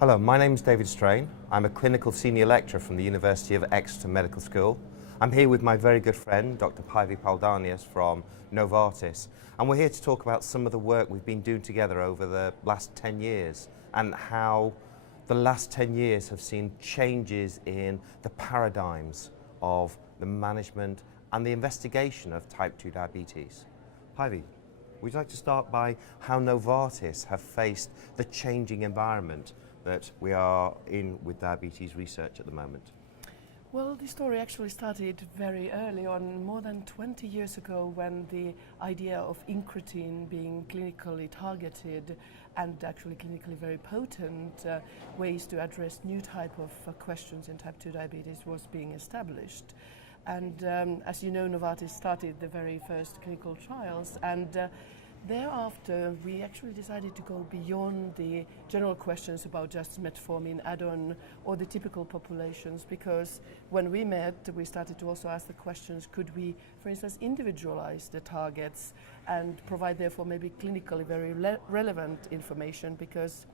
Hello, my name is David Strain. I'm a clinical senior lecturer from the University of Exeter Medical School. I'm here with my very good friend, Dr. Päivi Paldánius from Novartis, and we're here to talk about some of the work we've been doing together over the last 10 years and how the last 10 years have seen changes in the paradigms of the management and the investigation of type 2 diabetes. Päivi, would you like to start by how Novartis have faced the changing environment that we are in with diabetes research at the moment? Well, the story actually started very early on, more than 20 years ago, when the idea of incretin being clinically targeted and actually clinically very potent ways to address new type of questions in type 2 diabetes was being established. And as you know, Novartis started the very first clinical trials, and thereafter, we actually decided to go beyond the general questions about just metformin add-on or the typical populations, because when we met, we started to also ask the questions, could we, for instance, individualize the targets and provide therefore maybe clinically very relevant information, because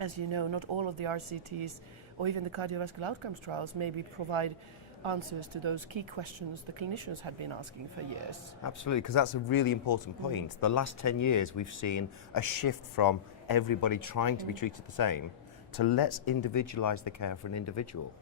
as you know, not all of the RCTs or even the cardiovascular outcomes trials maybe provide answers to those key questions the clinicians had been asking for years. Absolutely, because that's a really important point. The last 10 years we've seen a shift from everybody trying to be treated the same to let's individualise the care for an individual.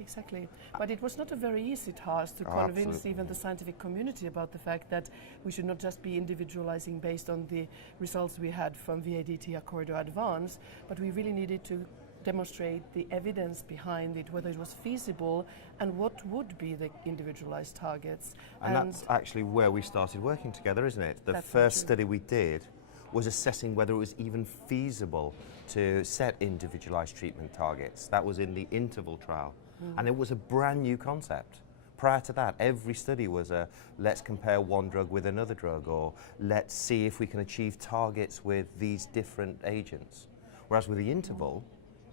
Exactly, but it was not a very easy task to convince even the scientific community about the fact that we should not just be individualizing based on the results we had from VADT Accord or Advance, but we really needed to demonstrate the evidence behind it, whether it was feasible and what would be the individualized targets. And that's actually where we started working together, isn't it? The first study we did was assessing whether it was even feasible to set individualized treatment targets. That was in the interval trial. And it was a brand new concept. Prior to that, every study was a let's compare one drug with another drug, or let's see if we can achieve targets with these different agents. Whereas with the interval,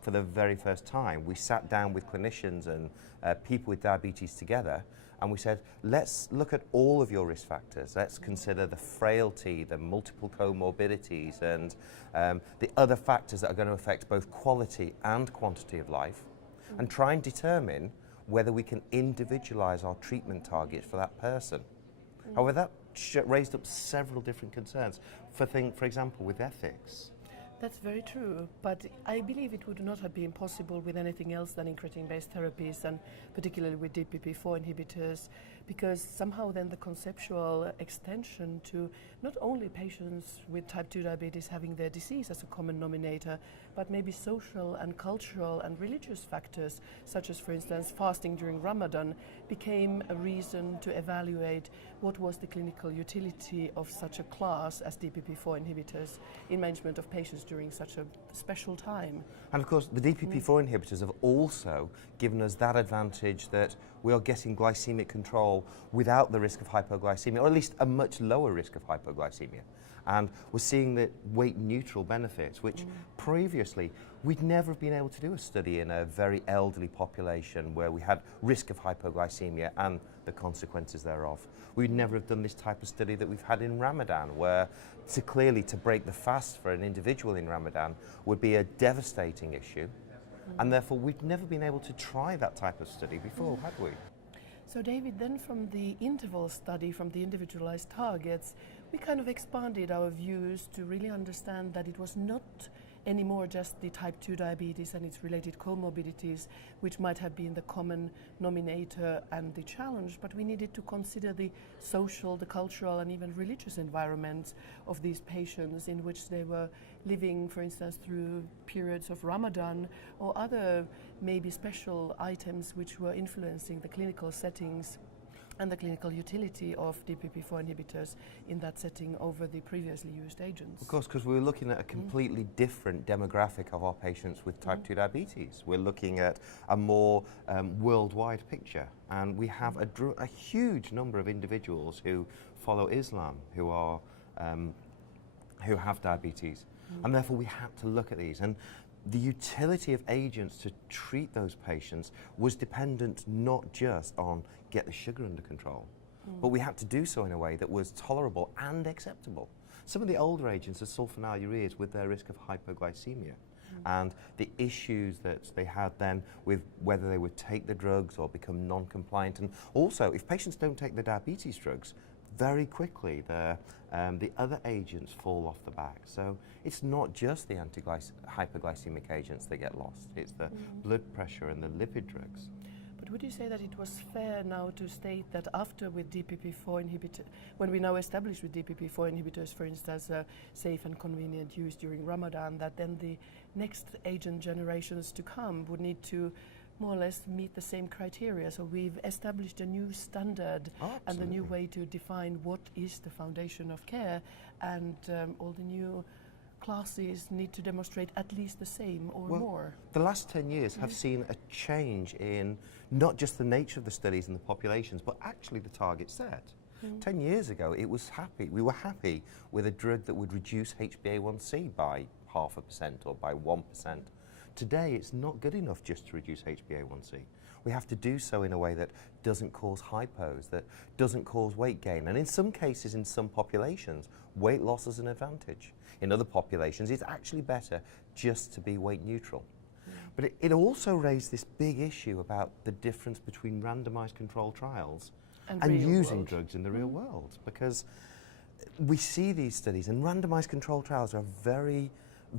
for the very first time, we sat down with clinicians and people with diabetes together, and we said, let's look at all of your risk factors. Let's consider the frailty, the multiple comorbidities, and the other factors that are going to affect both quality and quantity of life, and try and determine whether we can individualize our treatment target for that person. However, that raised up several different concerns. For example, with ethics. That's very true, but I believe it would not have been possible with anything else than incretin-based therapies, and particularly with DPP-4 inhibitors, because somehow then the conceptual extension to not only patients with type 2 diabetes having their disease as a common denominator, but maybe social and cultural and religious factors, such as, for instance, fasting during Ramadan, became a reason to evaluate what was the clinical utility of such a class as DPP-4 inhibitors in management of patients during such a special time. And of course, the DPP-4 inhibitors have also given us that advantage that we are getting glycemic control without the risk of hypoglycemia, or at least a much lower risk of hypoglycemia. And we're seeing the weight neutral benefits, which previously we'd never been able to do a study in a very elderly population where we had risk of hypoglycemia and the consequences thereof. We'd never have done this type of study that we've had in Ramadan, where to break the fast for an individual in Ramadan would be a devastating issue. And therefore we've never been able to try that type of study before, had we? So David, then from the interval study, from the individualized targets, we kind of expanded our views to really understand that it was not anymore just the type 2 diabetes and its related comorbidities, which might have been the common denominator and the challenge, but we needed to consider the social, the cultural, and even religious environments of these patients in which they were living, for instance, through periods of Ramadan or other maybe special items which were influencing the clinical settings and the clinical utility of DPP-4 inhibitors in that setting over the previously used agents. Of course, because we were looking at a completely different demographic of our patients with type 2 diabetes. We're looking at a more worldwide picture, and we have a huge number of individuals who follow Islam who have diabetes, and therefore we had to look at these. And the utility of agents to treat those patients was dependent not just on get the sugar under control, but we had to do so in a way that was tolerable and acceptable. Some of the older agents are sulfonylureas with their risk of hypoglycemia. and the issues that they had then with whether they would take the drugs or become non-compliant. And also, if patients don't take the diabetes drugs, very quickly the other agents fall off the back. So it's not just the hyperglycemic agents that get lost, it's the blood pressure and the lipid drugs. But would you say that it was fair now to state that after with DPP-4 inhibitor, when we now establish with DPP-4 inhibitors, for instance, safe and convenient use during Ramadan, that then the next agent generations to come would need to more or less meet the same criteria? So we've established a new standard and a new way to define what is the foundation of care, and all the new classes need to demonstrate at least the same or more. The last 10 years have seen a change in not just the nature of the studies and the populations, but actually the target set. 10 years ago, we were happy with a drug that would reduce HbA1c by 0.5% or by 1%. Today, it's not good enough just to reduce HbA1c. We have to do so in a way that doesn't cause hypos, that doesn't cause weight gain. And in some cases, in some populations, weight loss is an advantage. In other populations, it's actually better just to be weight neutral. But it also raised this big issue about the difference between randomized controlled trials and using drugs in the real world. Because we see these studies, and randomized controlled trials are a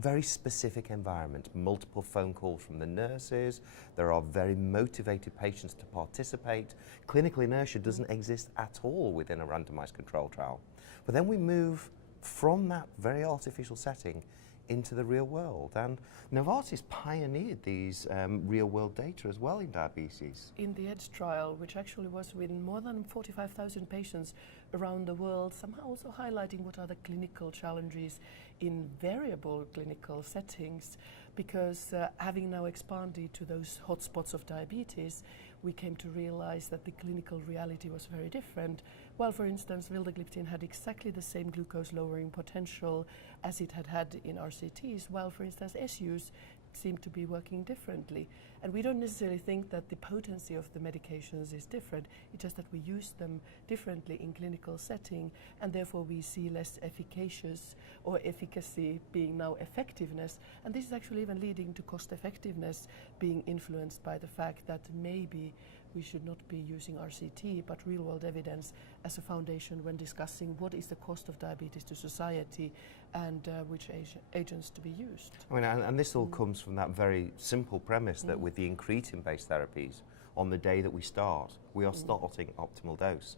very specific environment. Multiple phone calls from the nurses, there are very motivated patients to participate. Clinical inertia doesn't exist at all within a randomized controlled trial. But then we move from that very artificial setting into the real world. And Novartis pioneered these real world data as well in diabetes. In the EDGE trial, which actually was with more than 45,000 patients around the world, somehow also highlighting what are the clinical challenges in variable clinical settings, because having now expanded to those hotspots of diabetes, we came to realize that the clinical reality was very different. While, for instance, vildagliptin had exactly the same glucose lowering potential as it had in RCTs, while, for instance, SUs seem to be working differently. And we don't necessarily think that the potency of the medications is different, it's just that we use them differently in clinical setting, and therefore we see less efficacious or efficacy being now effectiveness. And this is actually even leading to cost effectiveness being influenced by the fact that maybe we should not be using RCT, but real-world evidence as a foundation when discussing what is the cost of diabetes to society and which agents to be used. I mean, and this all comes from that very simple premise that with the incretin-based therapies, on the day that we start, we are starting optimal dose.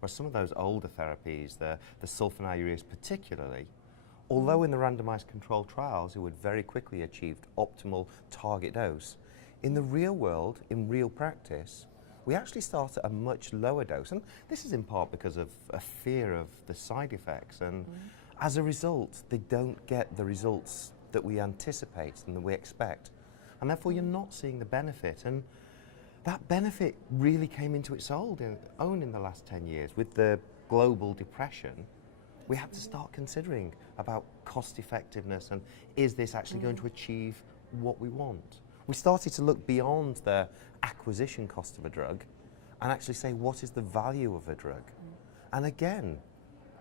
Whereas some of those older therapies, the sulfonylureas particularly, although in the randomized controlled trials it would very quickly achieve optimal target dose, in the real world, in real practice, we actually start at a much lower dose. And this is in part because of a fear of the side effects. And as a result, they don't get the results that we anticipate and that we expect. And therefore, you're not seeing the benefit. And that benefit really came into its own in the last 10 years. With the global depression, we had to start considering about cost effectiveness and is this actually going to achieve what we want? We started to look beyond the acquisition cost of a drug and actually say, what is the value of a drug? And again,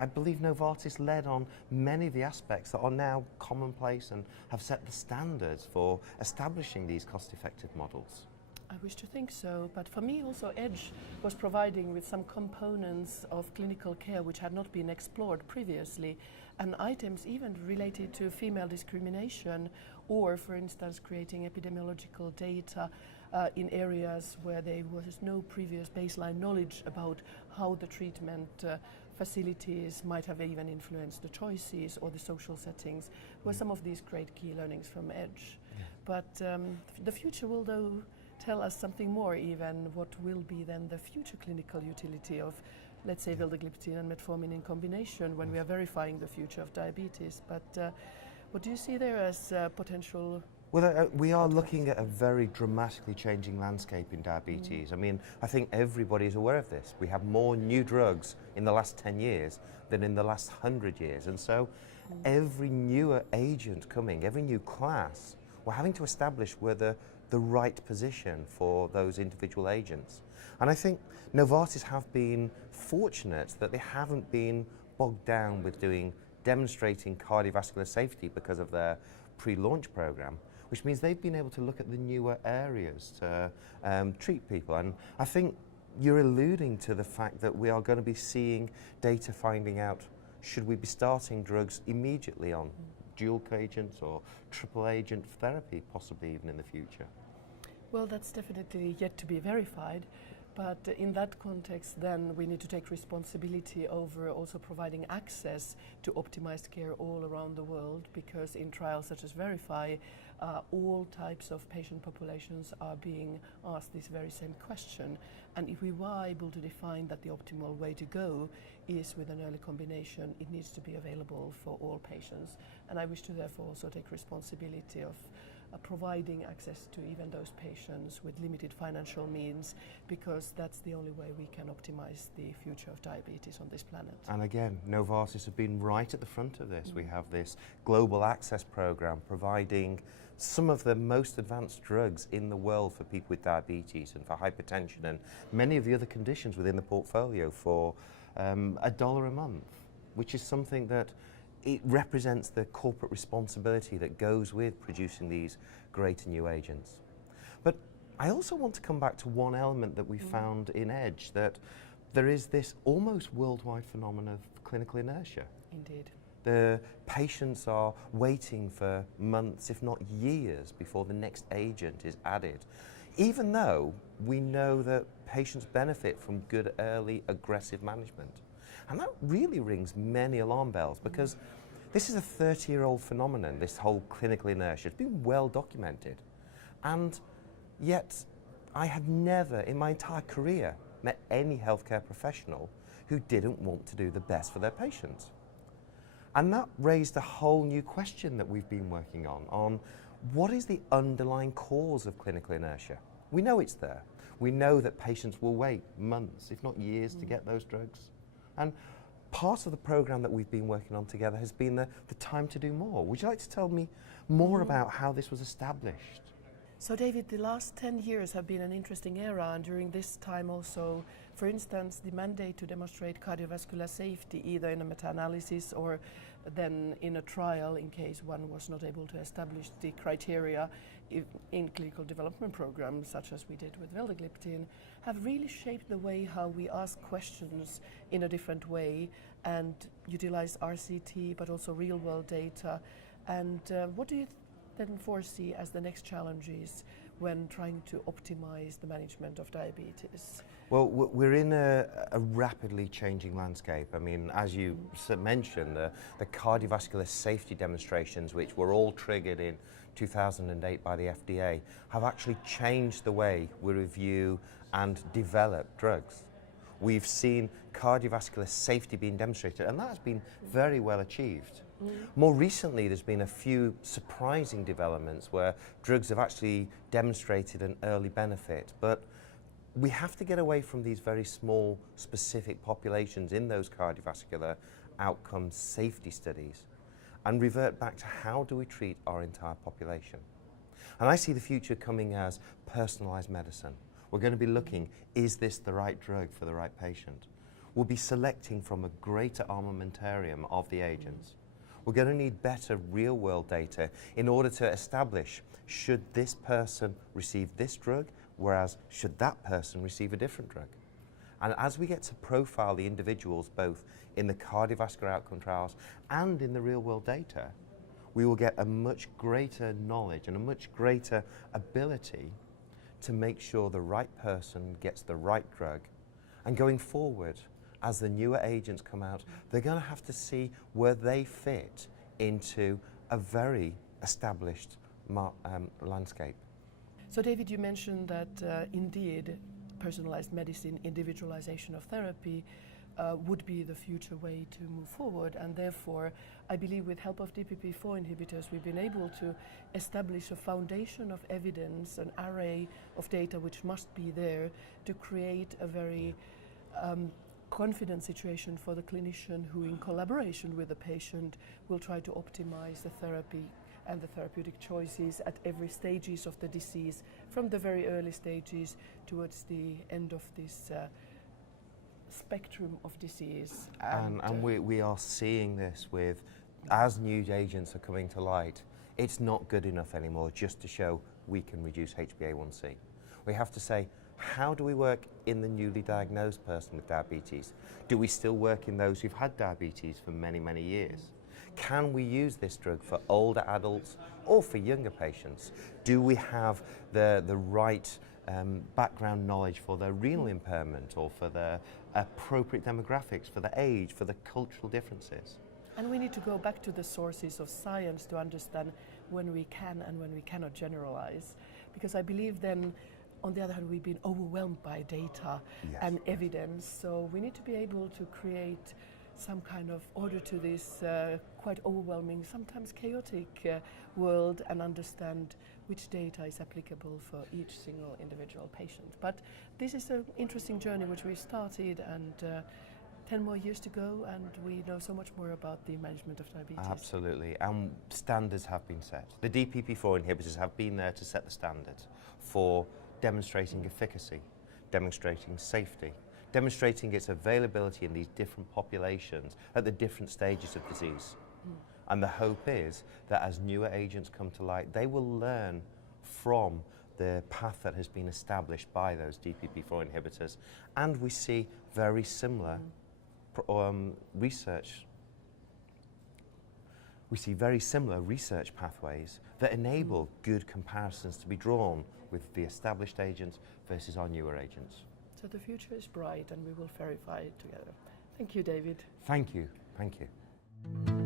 I believe Novartis led on many of the aspects that are now commonplace and have set the standards for establishing these cost-effective models. I wish to think so, but for me also EDGE was providing with some components of clinical care which had not been explored previously, and items even related to female discrimination, or for instance creating epidemiological data in areas where there was no previous baseline knowledge about how the treatment facilities might have even influenced the choices or the social settings, were some of these great key learnings from EDGE. But the future will though tell us something more, even what will be then the future clinical utility of, let's say, vildagliptin and metformin in combination when we are verifying the future of diabetes. But what do you see there as potential? Well, we are looking at a very dramatically changing landscape in diabetes. I mean, I think everybody is aware of this. We have more new drugs in the last 10 years than in the last 100 years. And so every newer agent coming, every new class, we're having to establish whether the right position for those individual agents. And I think Novartis have been fortunate that they haven't been bogged down with demonstrating cardiovascular safety because of their pre-launch program, which means they've been able to look at the newer areas to treat people. And I think you're alluding to the fact that we are going to be seeing data finding out should we be starting drugs immediately on dual agents or triple agent therapy, possibly even in the future. Well, that's definitely yet to be verified. But in that context, then we need to take responsibility over also providing access to optimized care all around the world, because in trials such as Verify, all types of patient populations are being asked this very same question. And if we were able to define that the optimal way to go is with an early combination, it needs to be available for all patients. And I wish to therefore also take responsibility of providing access to even those patients with limited financial means, because that's the only way we can optimize the future of diabetes on this planet. And again, Novartis have been right at the front of this. We have this global access program providing some of the most advanced drugs in the world for people with diabetes and for hypertension and many of the other conditions within the portfolio for $1 a month, which is something that it represents the corporate responsibility that goes with producing these great new agents. But I also want to come back to one element that we found in EDGE, that there is this almost worldwide phenomenon of clinical inertia. Indeed. The patients are waiting for months, if not years, before the next agent is added, even though we know that patients benefit from good early aggressive management. And that really rings many alarm bells, because this is a 30-year-old phenomenon, this whole clinical inertia. It's been well documented. And yet, I have never in my entire career met any healthcare professional who didn't want to do the best for their patients. And that raised a whole new question that we've been working on what is the underlying cause of clinical inertia? We know it's there. We know that patients will wait months, if not years, to get those drugs. And part of the program that we've been working on together has been the time to do more. Would you like to tell me more about how this was established? So David, the last 10 years have been an interesting era, and during this time also, for instance, the mandate to demonstrate cardiovascular safety either in a meta-analysis or then in a trial in case one was not able to establish the criteria in clinical development programs such as we did with vildagliptin, have really shaped the way how we ask questions in a different way and utilize RCT but also real world data. And what do you then foresee as the next challenges when trying to optimize the management of diabetes? Well, we're in a rapidly changing landscape. I mean, as you mentioned, the cardiovascular safety demonstrations, which were all triggered in 2008 by the FDA, have actually changed the way we review and develop drugs. We've seen cardiovascular safety being demonstrated, and that has been very well achieved. More recently, there's been a few surprising developments where drugs have actually demonstrated an early benefit, but we have to get away from these very small, specific populations in those cardiovascular outcome safety studies and revert back to how do we treat our entire population. And I see the future coming as personalized medicine. We're going to be looking, is this the right drug for the right patient? We'll be selecting from a greater armamentarium of the agents. We're going to need better real-world data in order to establish, should this person receive this drug, whereas should that person receive a different drug? And as we get to profile the individuals both in the cardiovascular outcome trials and in the real-world data, we will get a much greater knowledge and a much greater ability to make sure the right person gets the right drug. And going forward, as the newer agents come out, they're going to have to see where they fit into a very established landscape. So David, you mentioned that indeed personalized medicine, individualization of therapy would be the future way to move forward, and therefore I believe with help of DPP-4 inhibitors we've been able to establish a foundation of evidence, an array of data which must be there to create a very confident situation for the clinician who, in collaboration with the patient, will try to optimize the therapy and the therapeutic choices at every stages of the disease, from the very early stages towards the end of this spectrum of disease. And we are seeing this with, as new agents are coming to light, It's not good enough anymore just to show we can reduce HbA1c. We have to say, how do we work in the newly diagnosed person with diabetes? Do we still work in those who've had diabetes for many, many years? Can we use this drug for older adults or for younger patients? Do we have the right background knowledge for their renal impairment or for the appropriate demographics, for the age, for the cultural differences? And we need to go back to the sources of science to understand when we can and when we cannot generalize. Because I believe then, on the other hand, we've been overwhelmed by data and evidence. So we need to be able to create some kind of order to this quite overwhelming, sometimes chaotic world, and understand which data is applicable for each single individual patient. But this is an interesting journey which we started, and 10 more years to go, and we know so much more about the management of diabetes. Absolutely, and standards have been set. The DPP-4 inhibitors have been there to set the standard for demonstrating efficacy, demonstrating safety, demonstrating its availability in these different populations at the different stages of disease. And the hope is that as newer agents come to light, they will learn from the path that has been established by those DPP-4 inhibitors. And we see very similar research. We see very similar research pathways that enable good comparisons to be drawn with the established agents versus our newer agents. So the future is bright, and we will verify it together. Thank you, David. Thank you. Thank you.